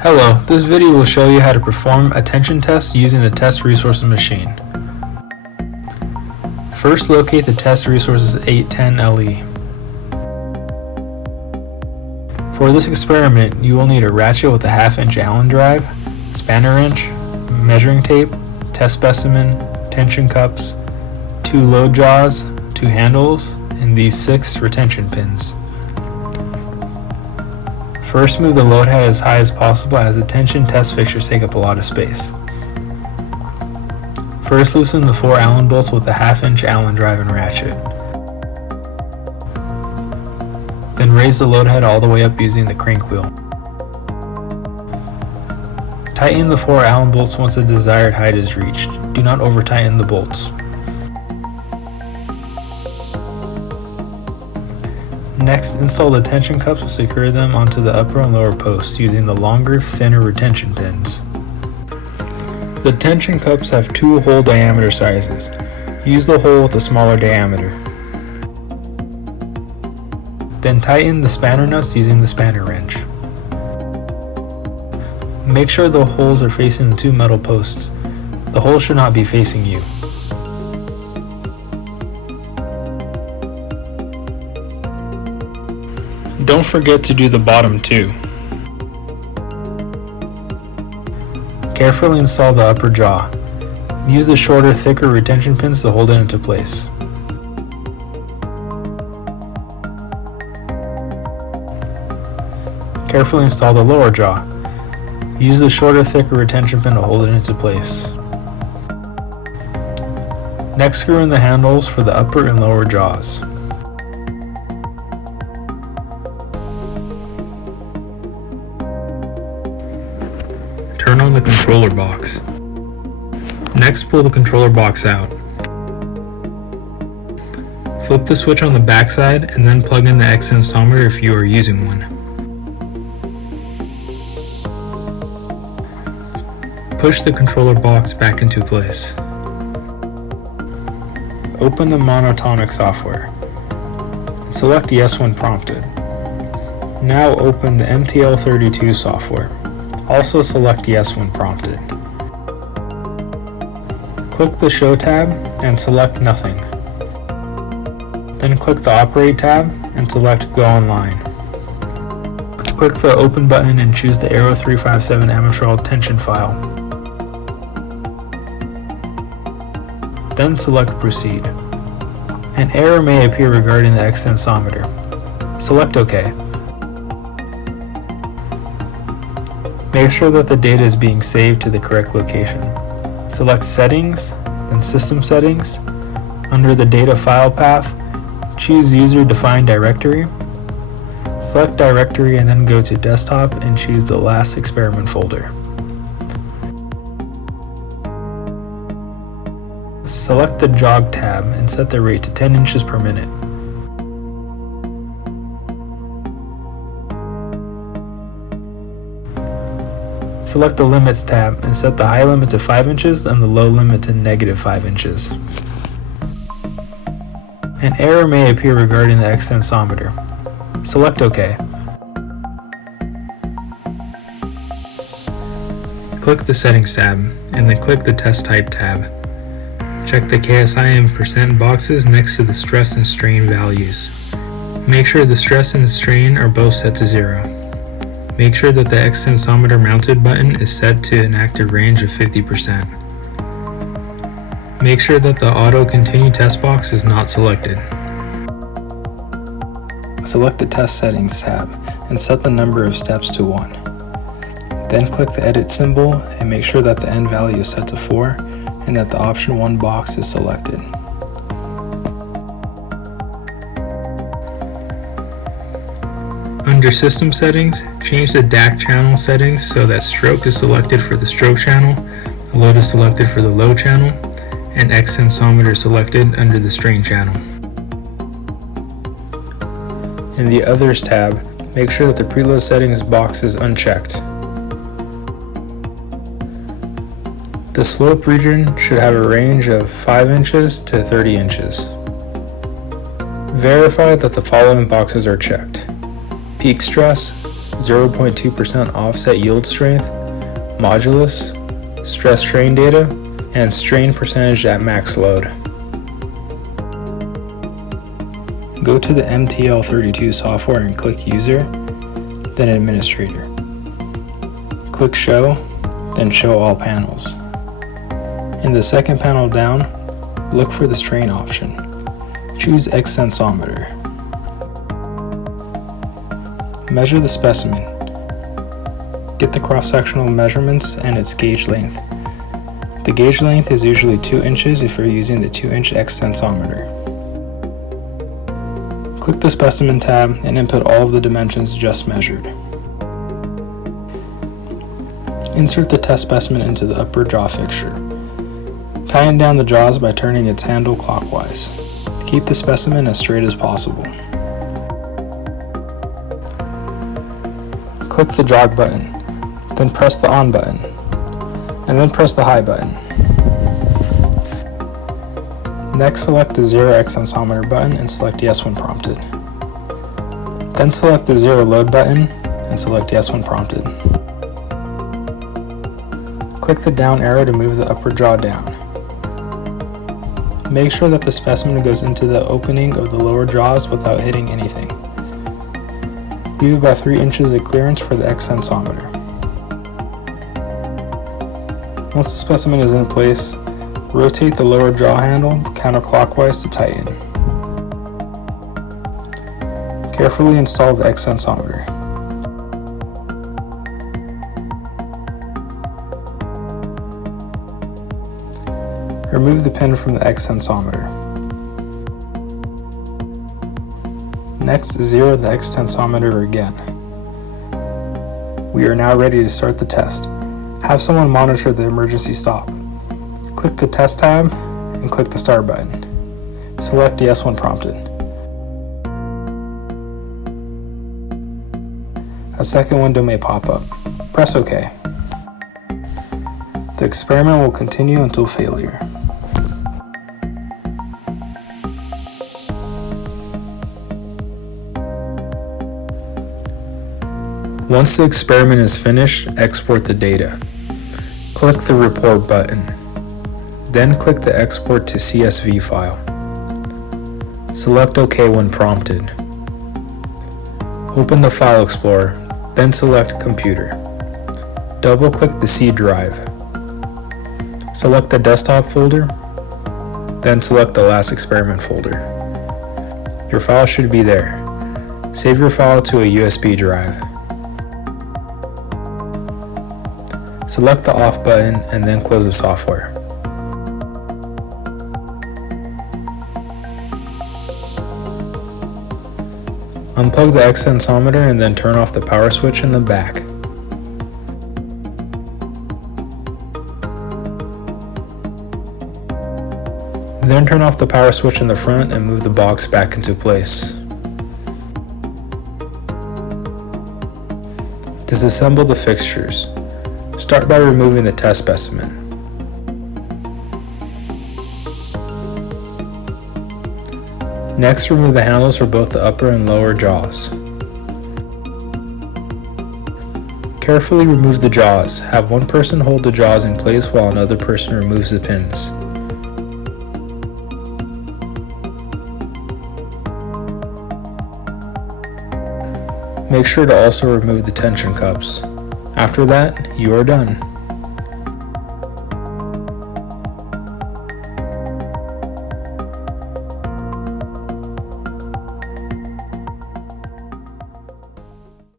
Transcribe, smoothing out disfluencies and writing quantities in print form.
Hello, this video will show you how to perform a tension test using the Test Resources machine. First, locate the Test Resources 810LE. For this experiment, you will need a ratchet with a 1/2" Allen drive, spanner wrench, measuring tape, test specimen, tension cups, 2 load jaws, 2 handles, and these 6 retention pins. First, move the load head as high as possible as the tension test fixtures take up a lot of space. First, loosen the 4 Allen bolts with the 1/2" Allen drive and ratchet. Then raise the load head all the way up using the crank wheel. Tighten the 4 Allen bolts once the desired height is reached. Do not over-tighten the bolts. Next, install the tension cups and secure them onto the upper and lower posts using the longer, thinner retention pins. The tension cups have 2 hole diameter sizes. Use the hole with a smaller diameter. Then tighten the spanner nuts using the spanner wrench. Make sure the holes are facing the 2 metal posts. The holes should not be facing you. Don't forget to do the bottom too. Carefully install the upper jaw. Use the shorter, thicker retention pins to hold it into place. Carefully install the lower jaw. Use the shorter, thicker retention pin to hold it into place. Next, screw in the handles for the upper and lower jaws. Turn on the controller box. Next, pull the controller box out. Flip the switch on the back side and then plug in the extensometer if you are using one. Push the controller box back into place. Open the Monotonic software. Select Yes when prompted. Now open the MTL32 software. Also select Yes when prompted. Click the Show tab and select Nothing. Then click the Operate tab and select Go Online. Click the Open button and choose the Aero 357 Amatrol tension file. Then select Proceed. An error may appear regarding the extensometer. Select OK. Make sure that the data is being saved to the correct location. Select Settings, then System Settings. Under the data file path, choose User Defined Directory. Select Directory and then go to Desktop and choose the last experiment folder. Select the Jog tab and set the rate to 10 inches per minute. Select the Limits tab and set the high limit to 5 inches and the low limit to -5 inches. An error may appear regarding the extensometer. Select OK. Click the Settings tab and then click the Test Type tab. Check the KSI and % boxes next to the stress and strain values. Make sure the stress and strain are both set to 0. Make sure that the extensometer mounted button is set to an active range of 50%. Make sure that the Auto Continue test box is not selected. Select the Test Settings tab and set the number of steps to 1. Then click the Edit symbol and make sure that the end value is set to 4 and that the Option 1 box is selected. Under System Settings, change the DAC channel settings so that stroke is selected for the stroke channel, load is selected for the load channel, and extensometer is selected under the strain channel. In the Others tab, make sure that the preload settings box is unchecked. The slope region should have a range of 5 inches to 30 inches. Verify that the following boxes are checked: peak stress, 0.2% offset yield strength, modulus, stress strain data, and strain percentage at max load. Go to the MTL32 software and click User, then Administrator. Click Show, then Show All Panels. In the second panel down, look for the strain option. Choose X sensometer. Measure the specimen. Get the cross-sectional measurements and its gauge length. The gauge length is usually 2 inches if you're using the 2-inch X sensometer. Click the Specimen tab and input all of the dimensions just measured. Insert the test specimen into the upper jaw fixture. Tighten down the jaws by turning its handle clockwise. Keep the specimen as straight as possible. Click the jog button, then press the on button, and then press the high button. Next, select the 0x sensometer button and select yes when prompted. Then select the 0 load button and select yes when prompted. Click the down arrow to move the upper jaw down. Make sure that the specimen goes into the opening of the lower jaws without hitting anything. Leave about 3 inches of clearance for the X sensometer. Once the specimen is in place, rotate the lower jaw handle counterclockwise to tighten. Carefully install the X sensometer. Remove the pin from the X sensometer. Next, zero the X tensometer again. We are now ready to start the test. Have someone monitor the emergency stop. Click the Test tab and click the Start button. Select Yes when prompted. A second window may pop up. Press OK. The experiment will continue until failure. Once the experiment is finished, export the data. Click the Report button. Then click the Export to CSV file. Select OK when prompted. Open the File Explorer, then select Computer. Double-click the C drive. Select the Desktop folder, then select the last experiment folder. Your file should be there. Save your file to a USB drive. Select the Off button and then close the software. Unplug the X sensometer and then turn off the power switch in the back. Then turn off the power switch in the front and move the box back into place. Disassemble the fixtures. Start by removing the test specimen. Next, remove the handles for both the upper and lower jaws. Carefully remove the jaws. Have one person hold the jaws in place while another person removes the pins. Make sure to also remove the tension cups. After that, you are done.